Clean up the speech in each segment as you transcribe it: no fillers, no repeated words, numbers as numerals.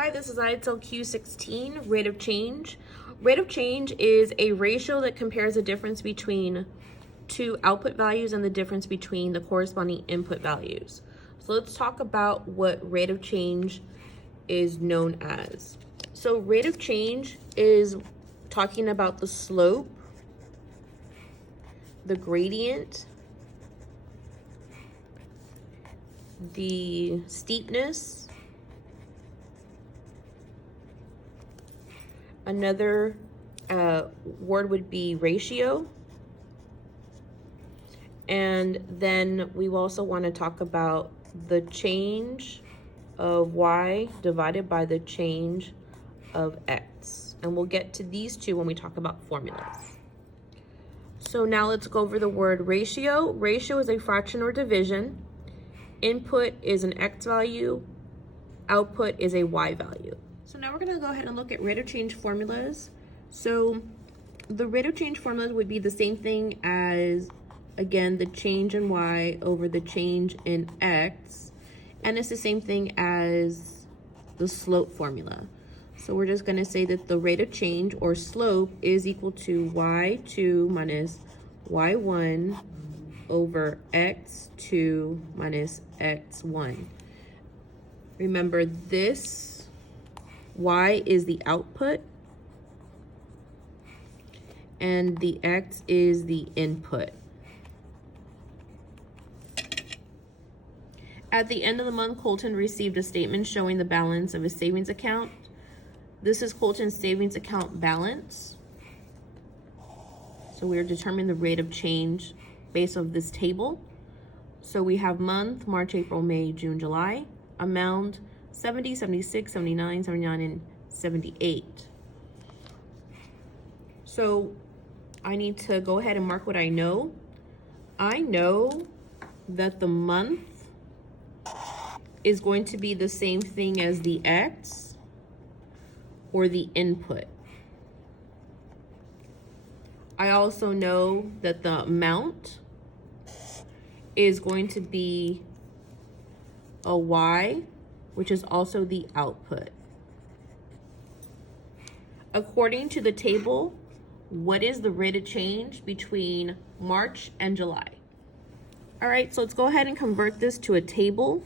Hi, this is IXL Q16, rate of change. Rate of change is a ratio that compares the difference between two output values and the difference between the corresponding input values. So let's talk about what rate of change is known as. So rate of change is talking about the slope, the gradient, the steepness. Another word would be ratio. And then we also want to talk about the change of y divided by the change of x. And we'll get to these two when we talk about formulas. So now let's go over the word ratio. Ratio is a fraction or division. Input is an x value. Output is a y value. So now we're going to go ahead and look at rate of change formulas. So the rate of change formulas would be the same thing as, again, the change in y over the change in x. And it's the same thing as the slope formula. So we're just going to say that the rate of change or slope is equal to y2 minus y1 over x2 minus x1. Remember, this y is the output and the x is the input. At the end of the month, Colton received a statement showing the balance of his savings account. This is Colton's savings account balance. So we're determining the rate of change based on this table. So we have month, March, April, May, June, July. Amount, 70, 76, 79, 79, and 78. So I need to go ahead and mark what I know. I know that the month is going to be the same thing as the x or the input. I also know that the amount is going to be a y, which is also the output. According to the table, what is the rate of change between March and July? All right, so let's go ahead and convert this to a table.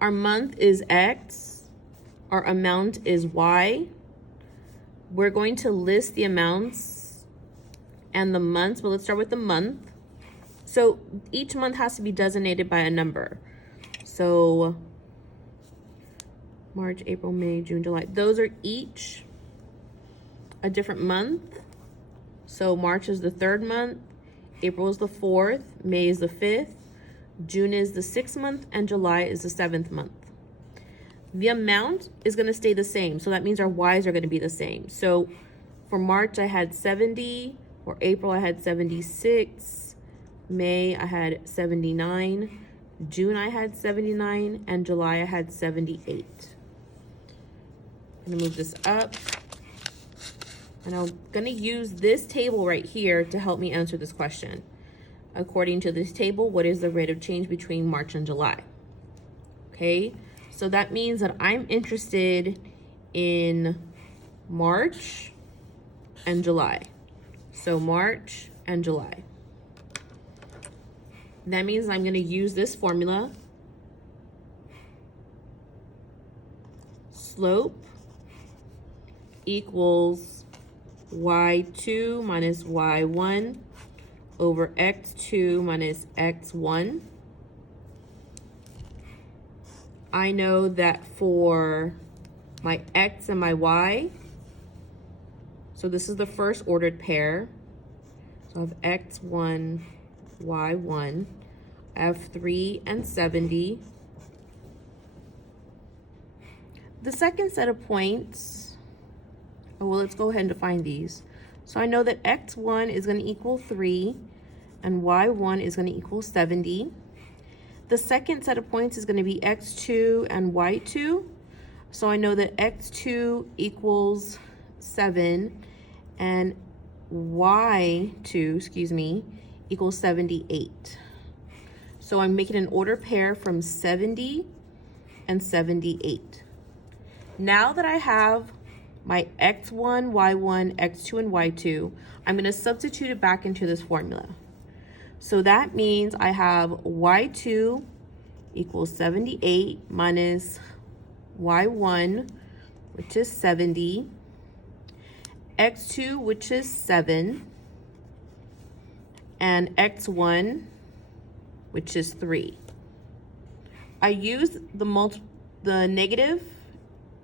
Our month is x, our amount is y. We're going to list the amounts and the months, but let's start with the month. So each month has to be designated by a number. So March, April, May, June, July. Those are each a different month. So March is the 3rd month, April is the 4th, May is the 5th, June is the 6th month, and July is the 7th month. The amount is going to stay the same. So that means our y's are going to be the same. So for March, I had 70. For April, I had 76. May, I had 79. June, I had 79. And July, I had 78. I'm going to move this up. And I'm going to use this table right here to help me answer this question. According to this table, what is the rate of change between March and July? Okay, so that means that I'm interested in March and July. So March and July. That means I'm going to use this formula. Slope equals y2 minus y1 over x2 minus x1. I know that for my x and my y, so this is the first ordered pair. So I have x1, y1. I have 3 and 70. The second set of points, well, let's go ahead and define these. So I know that x1 is going to equal 3 and y1 is going to equal 70. The second set of points is going to be x2 and y2. So I know that x2 equals 7 and y2, equals 78. So I'm making an order pair from 70 and 78. Now that I have my x1, y1, x2, and y2, I'm going to substitute it back into this formula. So that means I have y2 equals 78 minus y1, which is 70, x2, which is 7, and x1, which is 3. I use the negative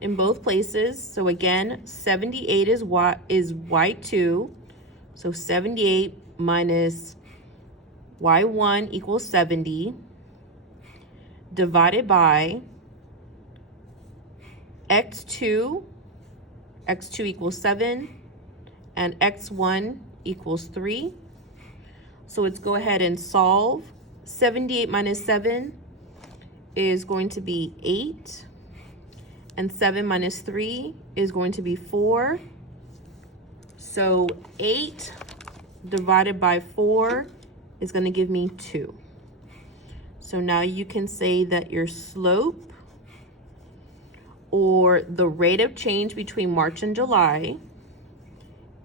in both places. So again, 78 is y2. So 78 minus y1 equals 70 divided by x2 equals 7, and x1 equals 3. So let's go ahead and solve. 78 minus 7 is going to be 8, and 7 minus 3 is going to be 4. So 8 divided by 4 is going to give me 2. So now you can say that your slope, or the rate of change between March and July,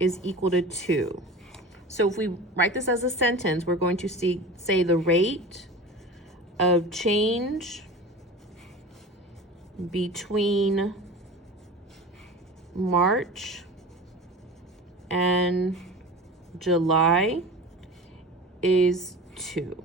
is equal to 2. So if we write this as a sentence, we're going to say the rate of change between March and July is 2.